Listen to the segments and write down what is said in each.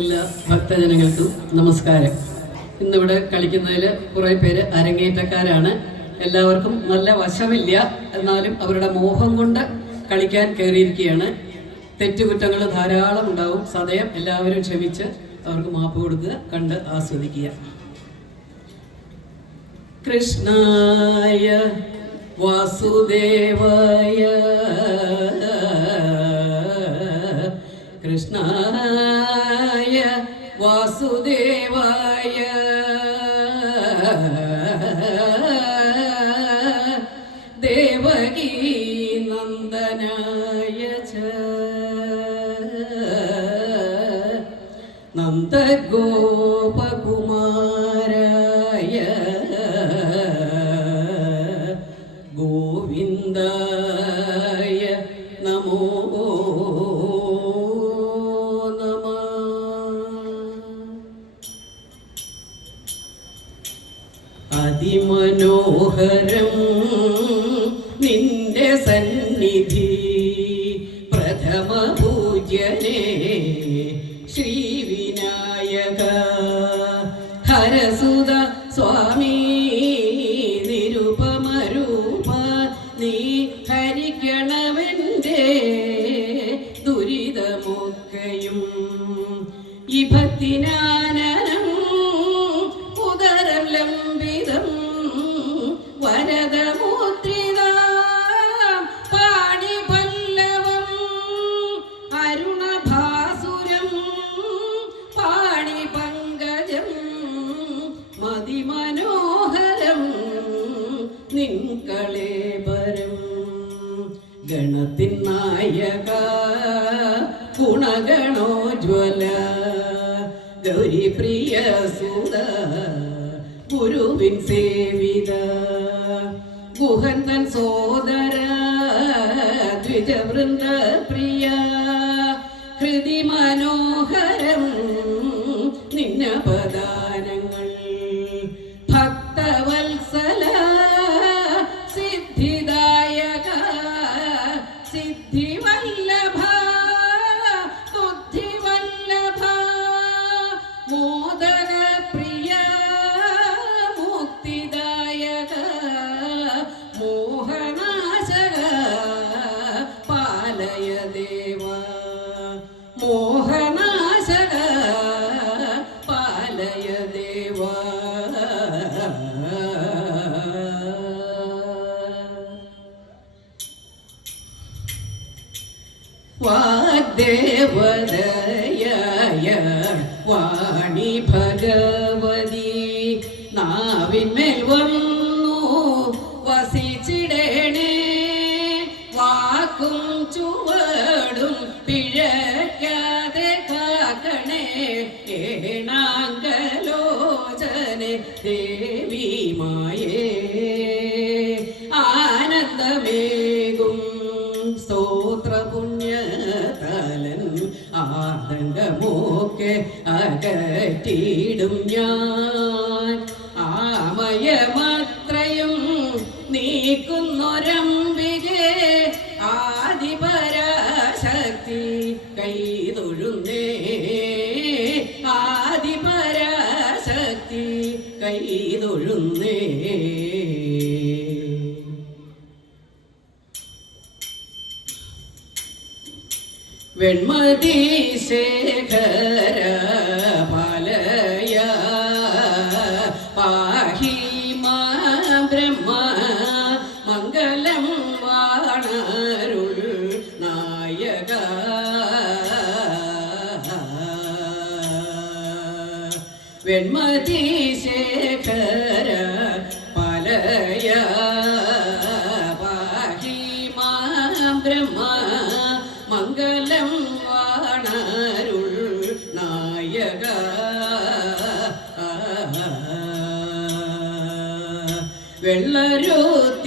എല്ലാ ഭക്തജനങ്ങൾക്കും നമസ്കാരം. ഇന്നിവിടെ കളിക്കുന്നതിൽ കുറേ പേര് അരങ്ങേറ്റക്കാരാണ്. എല്ലാവർക്കും നല്ല വശമില്ല, എന്നാലും അവരുടെ മോഹം കൊണ്ട് കളിക്കാൻ കയറിയിരിക്കുകയാണ്. തെറ്റുകുറ്റങ്ങൾ ധാരാളം ഉണ്ടാവും. സദയം എല്ലാവരും ക്ഷമിച്ച് അവർക്ക് മാപ്പ് കൊടുക്കുക, കണ്ട് ആസ്വദിക്കുക. കൃഷ്ണായ വാസുദേവായ കൃഷ്ണായ വാസുദേവായ ദേവകീ നന്ദനായ ച നന്ദഗോപകുമാരായ ഗോവിന്ദായ നമോ നമഃ. അതിമനോഹരം നിന്റെ സന്നിധി പ്രഥമ പൂജ്യനേ ശ്രീ വിനായക ഹരസുത സ്വാമി നിരുപമരൂപ നീ ഹരിക്കണമെൻ്റെ ദുരിതമൊക്കെയും ഈ ഭക്തിനാനനം ഉദരം ലംബിതം വരദമുദ്രിത പാണി പല്ലവം അരുണഭാസുരം പാണി പങ്കജം മതിമനോഹരം നിൻകളേബരം ഗണത്തിൻ നായക ഗുണഗണോജ്വല ഗൗരിപ്രിയ സുത ഗുരുവിൻ സേവിത ഗുഹന്തൻ സോദര ദ്വിജവൃന്ദ പ്രിയ ഹൃദി മനോഹരം നിന്നപദാനങ്ങൾ ഭക്തവത്സല സിദ്ധിദായക സിദ്ധിവല്ലഭ ബുദ്ധിവല്ലഭ മോദക പ്രിയ മുക്തിദായക മോഹനാശക പാലയ ദേവ മോഹനാശക പാലയ ദേവ. വാഗ്ദേവതയായ വാണി ഭഗവതി നാവിന്മേൽ വന്നു വസിച്ചിടേണേ വാക്കും ചുവടും പിഴയ്ക്കാതെ കാക്കണേ ഏണാങ്കലോചനെ ദേവി മായേ ആനന്ദമേകും സ്തോത്ര പുണ്യതലൻ ആനന്ദമൊക്കെ അകറ്റിയിടും ഞാൻ ആമയമത്രയും നീക്കുന്നൊരംബികെ ആദിപരാശക്തി കൈതൊഴുന്നേ ആദിപരാശക്തി കൈതൊഴുന്നേ. വെൺമതി ശേഖര പാലയ പാഹി മാം ബ്രഹ്മ മംഗളം വാണരുൾ നായക വെൺമതി ശേഖര പാലയ പാഹി മാം ബ്രഹ്മ മംഗളം വാണരുൾ നായക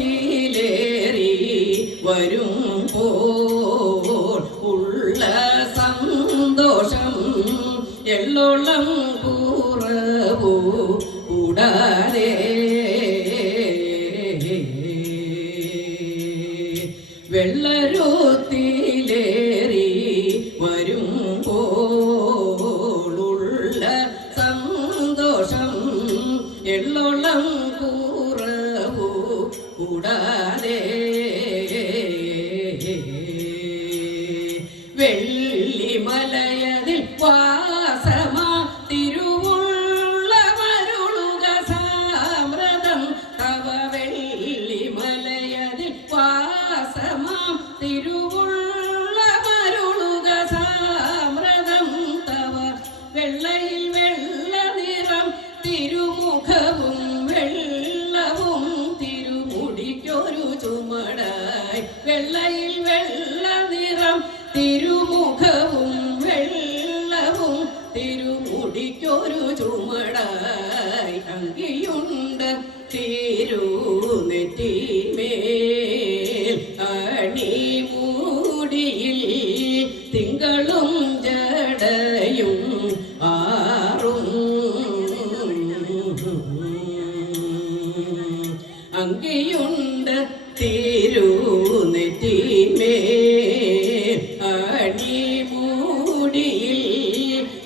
വെള്ളരുത്തിലേറി വരുമ്പോൾ ഉള്ള സന്തോഷം എള്ളോളം കൂറവൂ കൂടാതെ വെള്ളരുത്തിലേറി വരുമ്പോളുള്ള എള്ളോളം കൂറവൂ കൂടാതെ വെള്ളിമലയതിൽ വാസമാ തിരുവുള്ളമരുളുക സാമ്രതം തവ വെള്ളിമലയതിൽ വാസമാ തിരുവുള്ളമരുളുക സാമ്രതം തവ വെള്ളയിൽ വെള്ള നിറം തിരുമുഖവും വെള്ളവും തിരുമുടിക്കൊരു ചുമടായി വെള്ളയിൽ വെള്ള നിറം തിരുമുഖവും വെള്ളവും തിരുമുടിക്കൊരു ചുമടായി അങ്കിയുണ്ട് തിരുനെറ്റിമേൽ അണിമൂടിയിൽ തിങ്കളും ജടയും ആറും അങ്കിയുണ്ട് തിരുനെറ്റിമേൽ അണിമൂടിയിൽ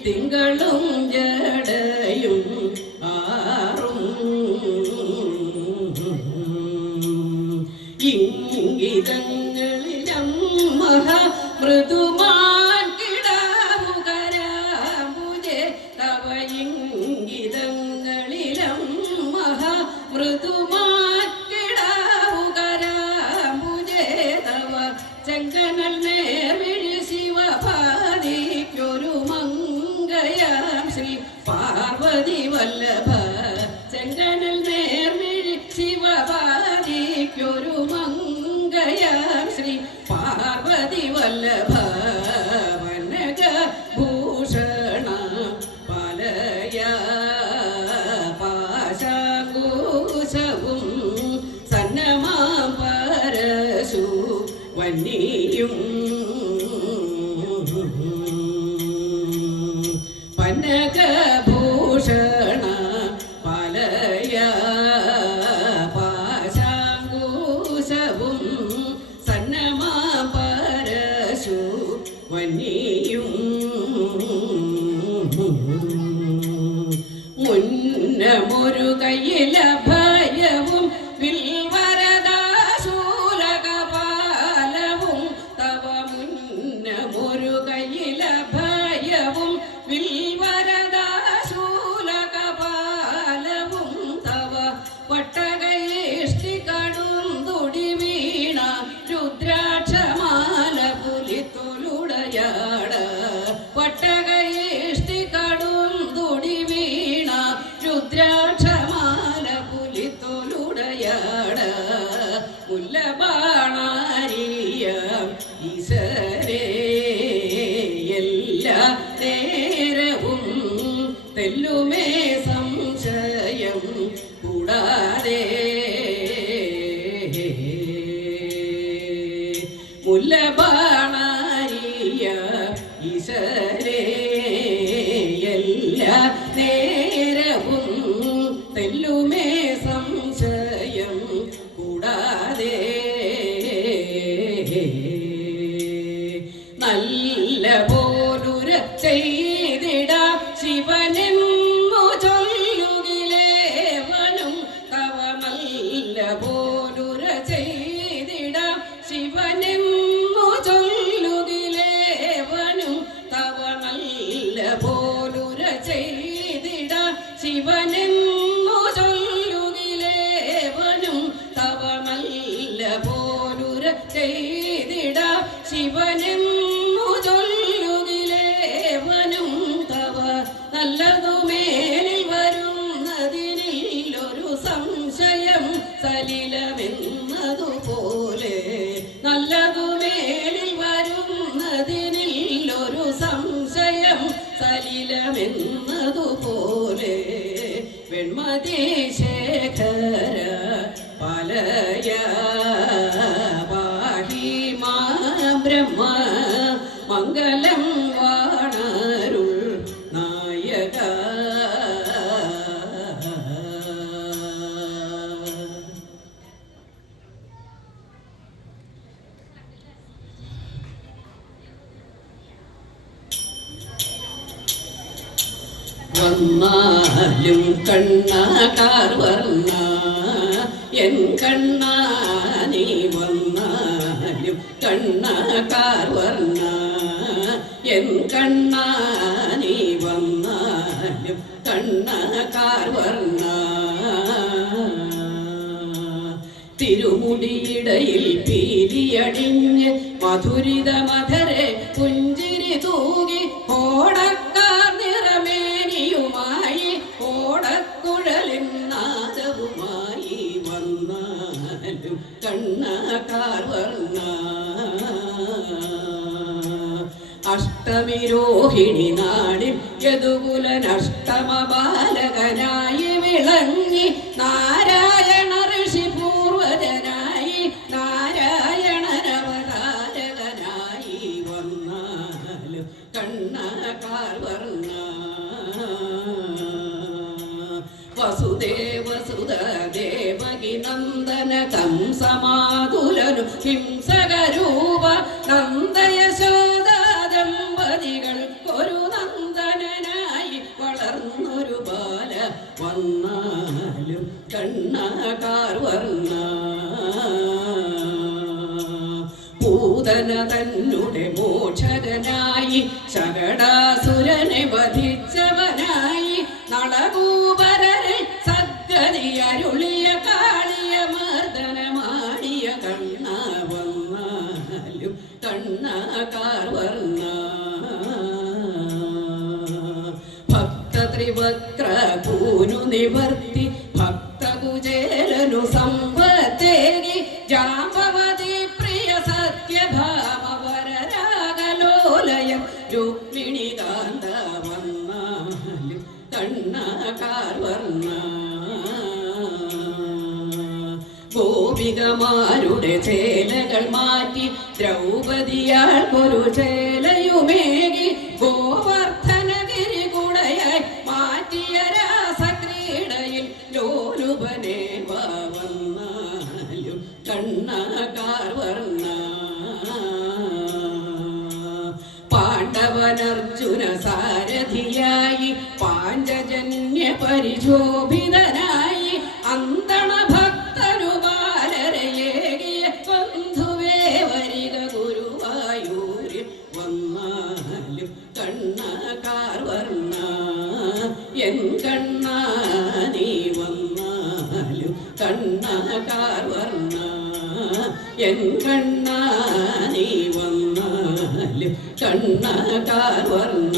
തിങ്കളും ജടയും ആറും ഇംഗിതങ്ങളിലും മൃദുമാൻ കിടാവുകരാമ്പുജേ തവ ഇംഗിതങ്ങളിലും മൃദുമാൻ കിടാവുകരാമ്പുജേ തവ ചെങ്കനൽ നേർവിഴി ശിവപാദിക്കൊരു മംഗയാം ശ്രീ പാർവതി വല്ലഭ ചെങ്കനൽ നേർവിഴി ശിവപാദിക്കൊരു മംഗയാം ശ്രീ പാർവതി വല്ലഭ വനക ഭൂഷണ പലയ പാശാങ്കുശവും സന്നമാം പരശു വന്നിയും പനകഭൂഷണ പലയ പാശാങ്കുശവും സന്നമാ പരശു വന്നിയും മുന്നമൊരു കയ്യില ഭയവും വിൽവരദാശൂലകപാലവും തവ മുന്നമൊരു കയ്യില ഭയവും വിൽവരദാശൂലകപാലവും തവ വട്ടകൈഷ്ടി കടും തുടി വീണ രുദ്രാക്ഷമാല പുലിത്തൊലുടയാട വട്ടകൈഷ്ടി കടും തുടി വീണ രുദ്രാക്ഷമാല പുലിത്തൊലുടയാട മുല്ലബാണാരിയ ഈശ്വരേ എല്ലാ നേരവും തെല്ലുമേ സംശയം കൂടാതെ മുല്ലബാണാരിയ ഈശ്വരേ എല്ലാ നേരവും തെല്ലുമേ സംശയം കൂടാതെ നല്ല പോലുര ചെയ്തിട ശിവനെന്നു ചൊല്ലുകിലേവനും തവ നല്ല പോലുര ചെയ്തിട ശിവനെന്നു ചൊല്ലുകിലേവനും തവ നല്ല പോലുര ചെയ്തിട ശിവനെന്നു ചൊല്ലുകിലേവനും തവ നല്ല പോലുര ചെയ്തിട ശിവനെന്നു ചൊല്ലുകിലേവനും തവ നല്ലതു മേലിൽ വരുന്നതിനില്ലൊരു സംശയം സലിലമെന്നതുപോലെ നല്ലതു മേലിൽ വരുന്നതിനില്ലൊരു സംശയം സലിലമെന്നതുപോലെ വെൺമതി ശേഖര പലയ പാഹി മാ ബ്രഹ്മ മംഗളം വാണരുൾ നായക വന്നാലും കണ്ണാകാർ വർണ്ണ എൻ കണ്ണ നീ വന്നാലും കണ്ണാകാർ വർണ്ണ എൻ കണ്ണ നീ വന്നാലും കണ്ണാകാർ വർണ്ണ തിരുമുടിയിടയിൽ പീലിയടിഞ്ഞ് മധുരിത മധരെ പുഞ്ചിരി തൂകി ഓടക്കാർ നിറമേനിയുമായി ഓടക്കുഴലിൻ നാദവുമായി വന്നാലും കണ്ണാകാർ വർണ്ണ അഷ്ടമി രോഹിണി നാടിൽ യദുകുലനഷ്ടമ ബാലകനായി വിളങ്ങി നാരായണ ഋഷി പൂർവജനായി നാരായണനവതാരകനായി വന്നാലും കണ്ണാകാർ വർണ്ണ വസുദേവസുത ദേവകി നന്ദന കംസമാതുലനു ഹിംസകരൂപ നന്ദയശോദ ദമ്പതികൾക്കൊരു നന്ദനായി വളർന്നൊരു ബാല വന്നാലും കണ്ണാകാർ വർണ്ണ പൂതന തന്നെ മോക്ഷകനായി ശകടാസുരനെ വധിച്ചവനായി നളകൂപരരെ സദ്ഗതി അരുളിയ കാളിയ മർദ്ദനമാടിയ കണ്ണ വന്നാലും കണ്ണാകാർ വർണ്ണ ഭക്തത്രിവക്ര പൂനു നിവർത്തി ഭക്തകുചേലനു സമ്പത്തേകി ജാമ്പവതി പ്രിയ സത്യഭാമവരരാഗലോലയം രുക്മിണി കാന്ത വന്നാലും കണ്ണാകാർ വർണ്ണ ഗോപികമാരുടെ ചേലകൾ മാറ്റി ദ്രൗപദിയാൾക്കൊരു ചേലയുമേകി ഗോവർദ്ധനഗിരി കുടയായി മാറ്റിയ രാസക്രീഡയിൽ ലോലുപനെ വന്നാലും കണ്ണാകാർ വർണ്ണ പാണ്ഡവനർജുന സാരഥിയായി പാഞ്ചജന്യ പരിശോഭിതനായി അന്തണ ഭക്തനു ബാലരയേകിയ ബന്ധുവേ വരിക ഗുരുവായൂരിൽ വന്നാലും കണ്ണാകാർ വർണ്ണ എൻ കണ്ണ നീ വന്നാലും കണ്ണാകാർ വർണ്ണ എൻ കണ്ണ നീ വന്നാലും കണ്ണാകാർ വർണ്ണ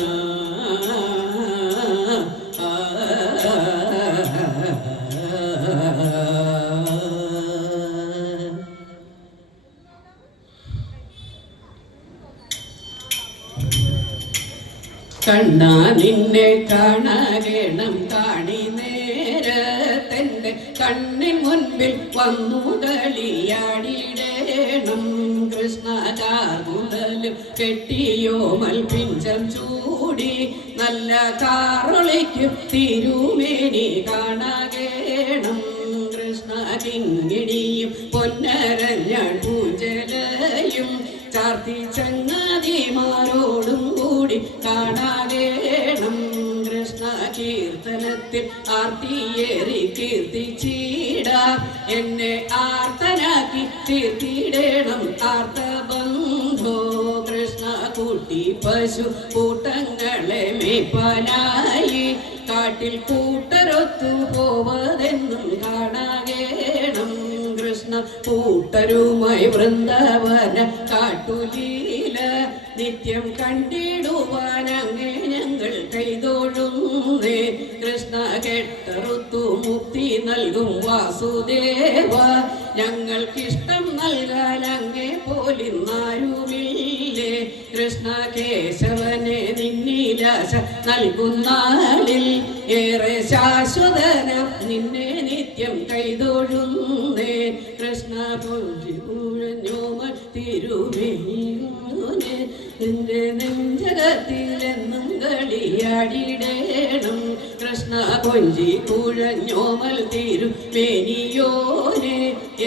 കണ്ണാ നിന്നെ കാണാകണം കാണി നേരത്തെൻ്റെ കണ്ണിൻ മുൻപിൽ വന്നു കളിയാടിയിടേണം കൃഷ്ണ ചാർമുതലും കെട്ടിയോ മൽപിഞ്ചം ചൂടി നല്ല കാറൊളിക്കും തിരുമേനി കാണാകേണം കൃഷ്ണ കിങ്ങിണിയും പൊന്നരഞ്ഞാൾ പൂജലയും ചാർത്തി ചങ്ങാതിമാരോടും കൂടി കാണാകേണം കൃഷ്ണ കീർത്തനത്തിൽ ആർത്തിയേറി കീർത്തിച്ചീട എന്നെ ആർത്തനാക്കി തീർത്തിടേണം ആർത്തബന്ധോ കൃഷ്ണ കൂട്ടി പശു കൂട്ടങ്ങളെ മേപ്പാനായി കാട്ടിൽ കൂട്ടരൊത്തു പോവതെന്നും കാണാകേണം കൃഷ്ണ കൂട്ടരുമായി വൃന്ദാവന കാട്ടുലീല നിത്യം കണ്ടിടുവാൻ അങ്ങേ ഞങ്ങൾ കൈതൊഴുന്നേ കൃഷ്ണ കെട്ടറുത്തു മുക്തി നൽകും വാസുദേവ ഞങ്ങൾക്കിഷ്ടം നൽകാൻ അങ്ങേ പോലിന്നാരുമില്ലേ കൃഷ്ണ കേശവനെ നിന്നിലാശ നൽകുന്നാളിൽ ഏറെ ശാശ്വതനം നിന്നെ നിത്യം കൈതൊഴുന്നേ കൃഷ്ണ പൊഴിഞ്ഞോമ തിരുമേനിയോനെ നിന്റെ നെഞ്ചകത്തിലെന്നും കളിയാടിടേണം കൃഷ്ണ കൊഞ്ചി കുഴഞ്ഞോമൽ തിരുമേനിയോനെ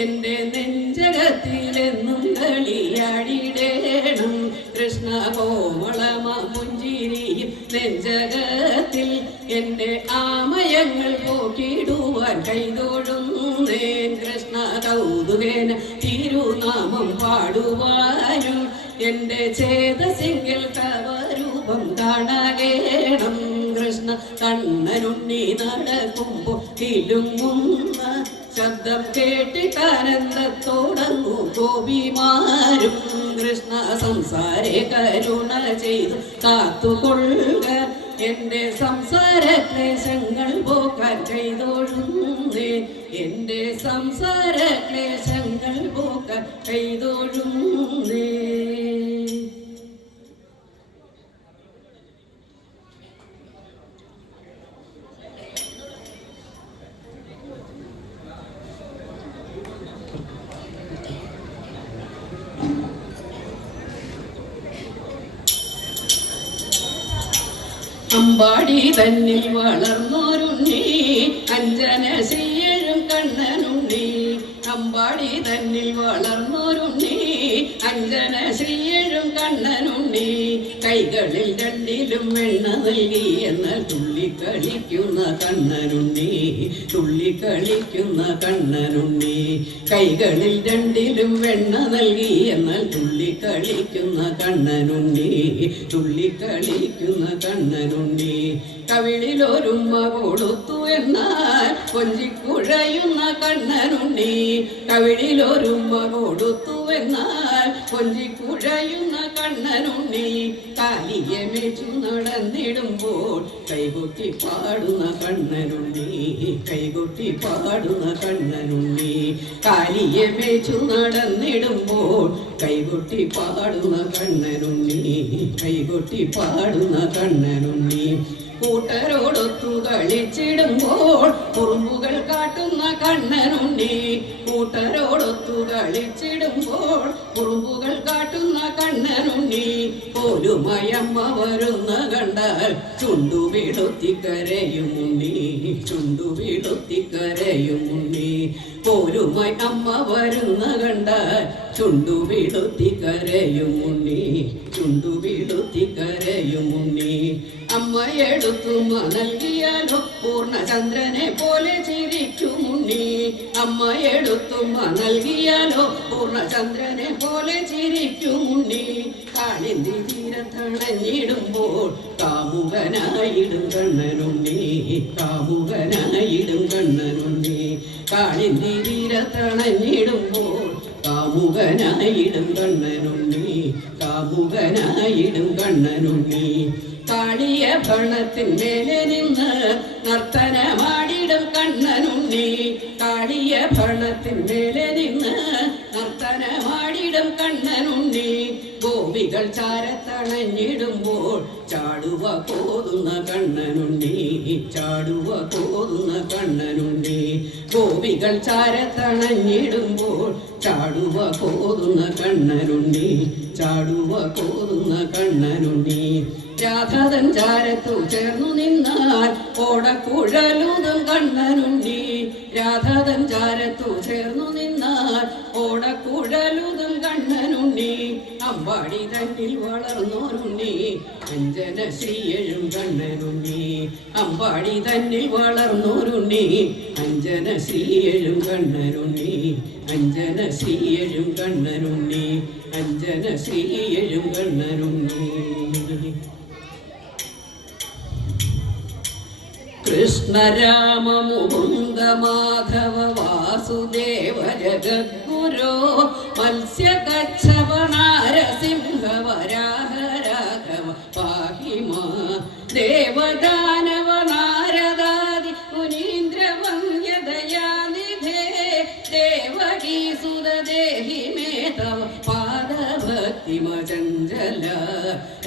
എൻ്റെ നെഞ്ചകത്തിലെന്നും കളിയാടിടേണം കൃഷ്ണ കോമളമ പുഞ്ചിരിയും നെഞ്ചകത്തിൽ എൻ്റെ ആമയങ്ങൾ പോക്കിടുവാൻ കൈതൊഴുന്നേൻ കൃഷ്ണ കൗതുകേന തിരുനാമം പാടുവാനും എൻ്റെ ചേതസിങ്കിൽ തവരൂപം കാണകേണം കൃഷ്ണ കണ്ണനുണ്ണി നടക്കുമ്പോൾ കിലുങ്ങുന്ന ശബ്ദം കേട്ടിട്ടാനന്ദത്തോടങ്ങു ഗോപിമാരും കൃഷ്ണ സംസാരെ കരുണ ചെയ്തു കാത്തുകൊള്ളുക എൻ്റെ സംസാര ക്ലേശങ്ങൾ പോക്കാൻ കൈതൊഴുന്നേ എൻ്റെ സംസാര ക്ലേശങ്ങൾ പോക്കാൻ കൈതൊഴുന്നേ. അമ്പാടി തന്നിൽ വളർന്നോരുണ്ണി അഞ്ജന ശ്രീയഴും കണ്ണനുണ്ണി. അമ്പാടി തന്നിൽ വളർന്നോരുണ്ണി അഞ്ജന ശ്രീയഴും കണ്ണനുണ്ണി. കൈകളിൽ രണ്ടിലും വെണ്ണ നൽകി എന്നാൽ തുള്ളിക്കളിക്കുന്ന കണ്ണനുണ്ണി, തുള്ളിക്കളിക്കുന്ന കണ്ണനുണ്ണി. കൈകളിൽ രണ്ടിലും വെണ്ണ നൽകി എന്നാൽ തുള്ളിക്കളിക്കുന്ന കണ്ണനുണ്ണി, തുള്ളിക്കളിക്കുന്ന കണ്ണനുണ്ണി. കവിളിലൊരുമ്മ കൊടുത്തു എന്നാൽ കൊഞ്ചിക്കുഴയുന്ന കണ്ണനുണ്ണി. കവിളിലൊരുമ്മ കൊടുത്തു എന്നാൽ കൊഞ്ചിക്കുഴയുന്ന കണ്ണനുണ്ണി. കാലിയെ മേച്ചു നടന്നിടുമ്പോൾ കൈകൊട്ടി പാടുന്ന കണ്ണനുണ്ണി, കൈകൊട്ടി പാടുന്ന കണ്ണനുണ്ണി. കാലിയെ മേച്ചു നടന്നിടുമ്പോൾ കൈകൊട്ടി പാടുന്ന കണ്ണനുണ്ണി, കൈകൊട്ടി പാടുന്ന കണ്ണനുണ്ണി. കൂട്ടരോടൊത്തു കളിച്ചിടുമ്പോൾ കുറുമ്പുകൾ കാട്ടുന്ന കണ്ണനുണ്ണി. കൂട്ടരോടൊത്തു കളിച്ചിടുമ്പോൾ കുറുമ്പുകൾ കാട്ടുന്ന കണ്ണനുണ്ണി. പോലുമയമ്മ വരുന്ന കണ്ടാൽ ചുണ്ടുവിടുത്തിക്കരയും ഉണ്ണി, ചുണ്ടുവിടുത്തിക്കരയും ഉണ്ണി. പോലുമയമ്മ വരുന്ന കണ്ടാൽ ചുണ്ടുവിടുത്തിക്കരയും ഉണ്ണി, ചുണ്ടുവിടുത്തിക്കരയും ഉണ്ണി. അമ്മയെടുത്തുമ്മ നൽകിയാലോ പൂർണ്ണചന്ദ്രനെ പോലെ ചിരിക്കും ഉണ്ണി. അമ്മയെടുത്തുമ്മ നൽകിയാലോ പൂർണ്ണചന്ദ്രനെ പോലെ ചിരിക്കും ഉണ്ണി. കാളിന്തി തീരത്തണഞ്ഞിടുമ്പോൾ കാമുകനായിടും കണ്ണനുണ്ണി, കാമുകനായിടും കണ്ണനുണ്ണി. കാളിന്തി തീരത്തണഞ്ഞിടുമ്പോൾ കാമുകനായിടും കണ്ണനുണ്ണി, കാമുകനായിടും കണ്ണനുണ്ണി. കാളിയ ഭണത്തിന്മേലെ നിന്ന് നർത്തനമാടിടും കണ്ണനുണ്ണി. കാളിയ ഭണത്തിന്മേലെ നിന്ന് നർത്തനമാടിടും കണ്ണനുണ്ണി. ഗോപികൾ ചാരത്തണഞ്ഞിടുമ്പോൾ ചാടുവ കോതുന്ന കണ്ണനുണ്ണി, ചാടുവ കോതുന്ന കണ്ണനുണ്ണി. ഗോപികൾ ചാരത്തണഞ്ഞിടുമ്പോൾ ചാടുവ കോതുന്ന കണ്ണനുണ്ണി, ചാടുവ കോതുന്ന കണ്ണനുണ്ണി. രാധതൻ ചാരത്തു ചേർന്നു നിന്നാൽ ഓടക്കുഴലൂതും കണ്ണനുണ്ണി. രാധതൻ ചാരത്തു ചേർന്നു നിന്നാൽ ഓടക്കുഴലൂതും കണ്ണനുണ്ണി. അമ്പാടി തന്നിൽ വളർന്നോരുണ്ണി അഞ്ജന ശ്രീയഴും കണ്ണനുണ്ണി. അമ്പാടി തന്നിൽ വളർന്നോരുണ്ണി അഞ്ജന ശ്രീയഴും കണ്ണനുണ്ണി, അഞ്ജന ശ്രീയഴും കണ്ണനുണ്ണി, അഞ്ജന ശ്രീയഴും കണ്ണനുണ്ണി. കൃഷ്ണ രാമ മുകുന്ദ മാധവ വാസുദേവ ജഗദ്ഗുരോ മത്സ്യ കച്ഛപ നാരസിംഹ വരാഹ രാഘവ പാഹി മാ. ദേവദാനവ നാരദാദി മുനീന്ദ്ര വന്ദ്യ ദയാനിധേ ദേവകീ സുത ദേഹി മേ തവ പാദഭക്തിമചഞ്ചല.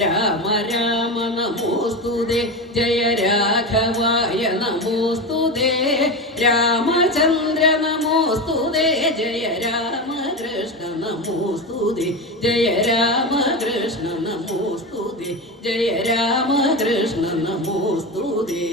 രാമ രാമ നമോസ്തുതേ ജയ രാഘവായ നമോസ്തുതേ. രാമചന്ദ്ര നമോസ്തുതേ ജയ രാമകൃഷ്ണ നമോസ്തുതേ. ജയ രാമകൃഷ്ണ നമോസ്തുതേ. ജയ രാമകൃഷ്ണ നമോസ്തുതേ.